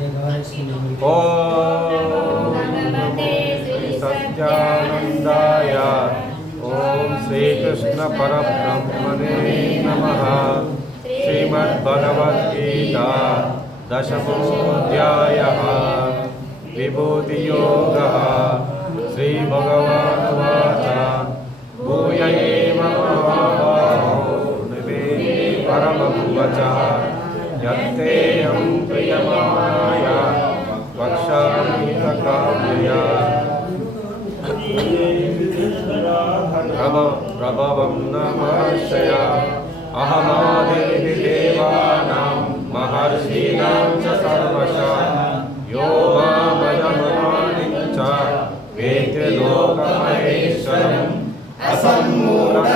ॐ नमस्ते सच्चानन्दाय ॐ श्रीकृष्णपरब्रह्मणे नमः। श्रीमद्भगवद्गीता दशमोऽध्यायः। विभूतियोगः। नमर्षय अहमादिर्देवानां महर्षीणां च सर्वशा। यो वामजमानिं च वेत्य लोकमहेश्वरम्। असम्मूढसमर्थेषु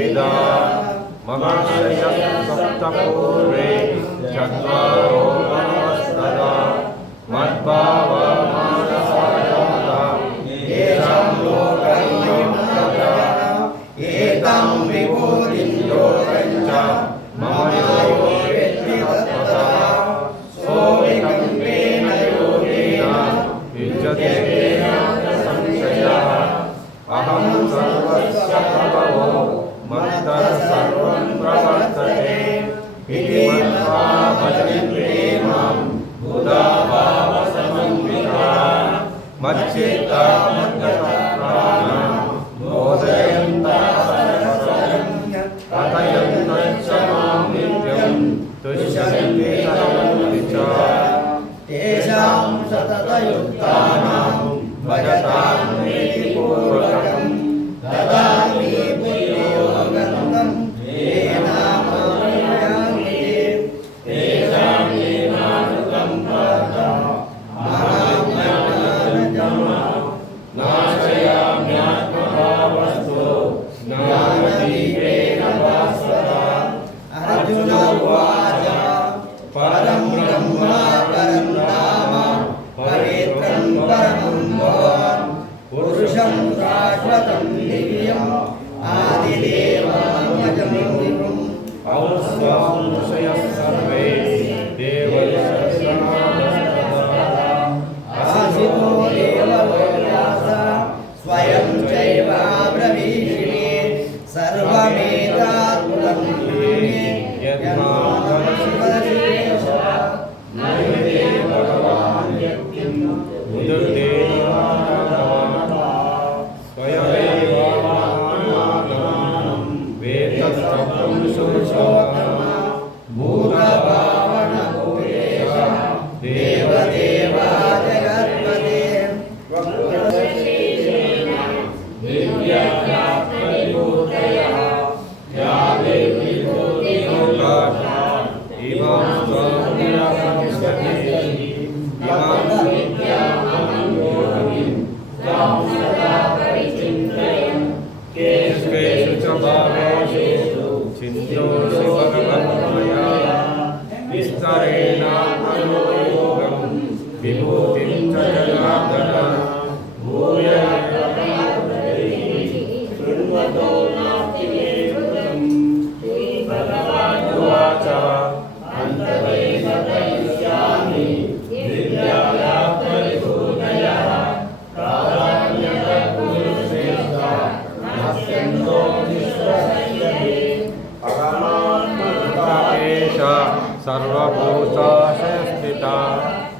पिता मम सप्तपूर्वे चत्वारो मनस्तदा मद्भावमानसायता येषां लोकं एतं विभूति सततयुक्तानां भजतां प्रीतिपूर्वकं तदा केष्वेषु च भावेषु चिन्त्योषु भगवन्मया विस्तरेण God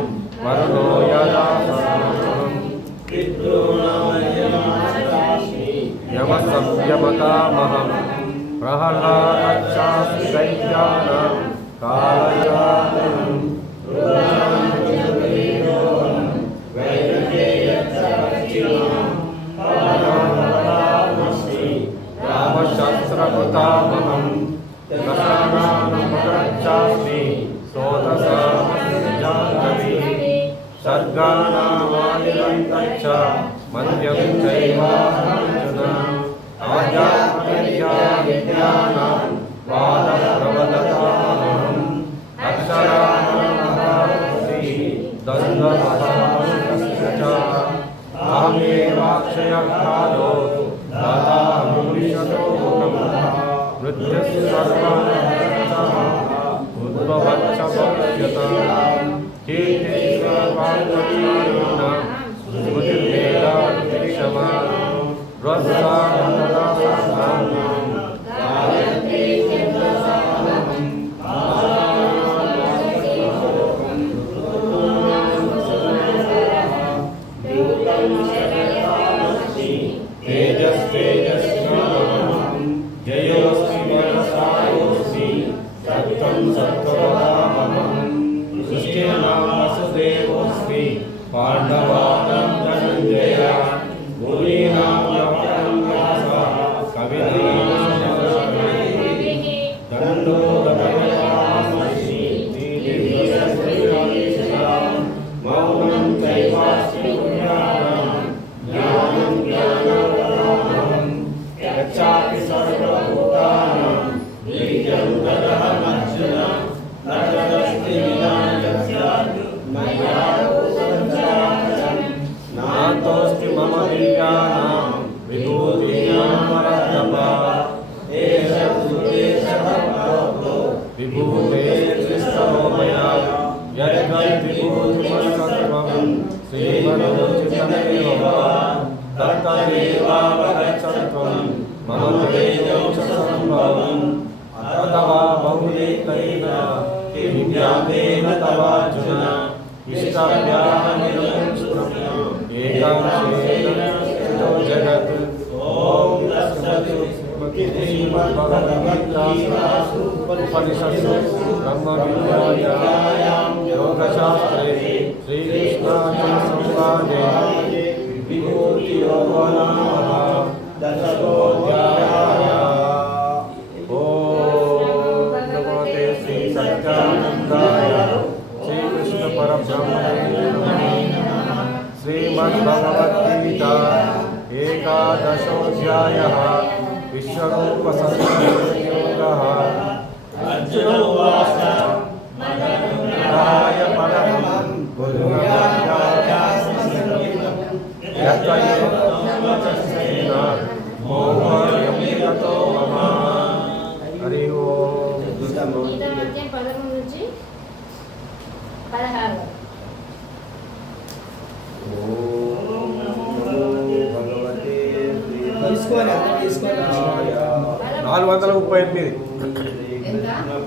वरुणो यदा सर्वम् यमसंयमतामहं प्रहलादच्चास्मि सर्गाणामादिरन्तच्च मद्यं चैवार्जुन आजात्मविद्या विद्यानां वादप्रवदतामहम् अक्षराणि दन्दमहामुखस्य च अहमेवाक्षयकालो दाता सत्त्वं पांडवा मम विभूतीनां परन्तपा एष भूतेशः विभूते त्रिस्तरो मया यद्वद्विभूतिमत्सर्वं वा तत्तदेवावगच्छत्वं मम वेदं च सम्भवम् अथवा बहुलेखैः किं ज्ञातेन तवार्जुन इष्टव्याहमिदं एकांशेन स्थितो श्रीमद्भगवद्गीतासु उपनिषत्सु ब्रह्मविद्यायां योगशास्त्रे श्रीकृष्णार्जुनसंवादे विभूतियोगो नामः दशमोऽध्यायः ॐ नमोते श्रीमद्भगवद्गीता एकादशोऽध्यायः विश्वरूपसंयोगः अर्जुन ముప్పై ఎనిమిది.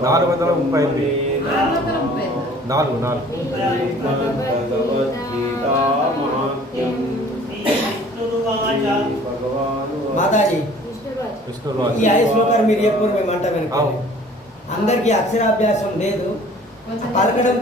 నాలుగు వందల ముప్పై ఎనిమిది. నాలుగు నాలుగు. మాతాజీ ఈ ఐదు శ్లోకాలు మీరు ఎప్పుడు మేము అంటాం అందరికీ అక్షరాభ్యాసం లేదు. పలకడం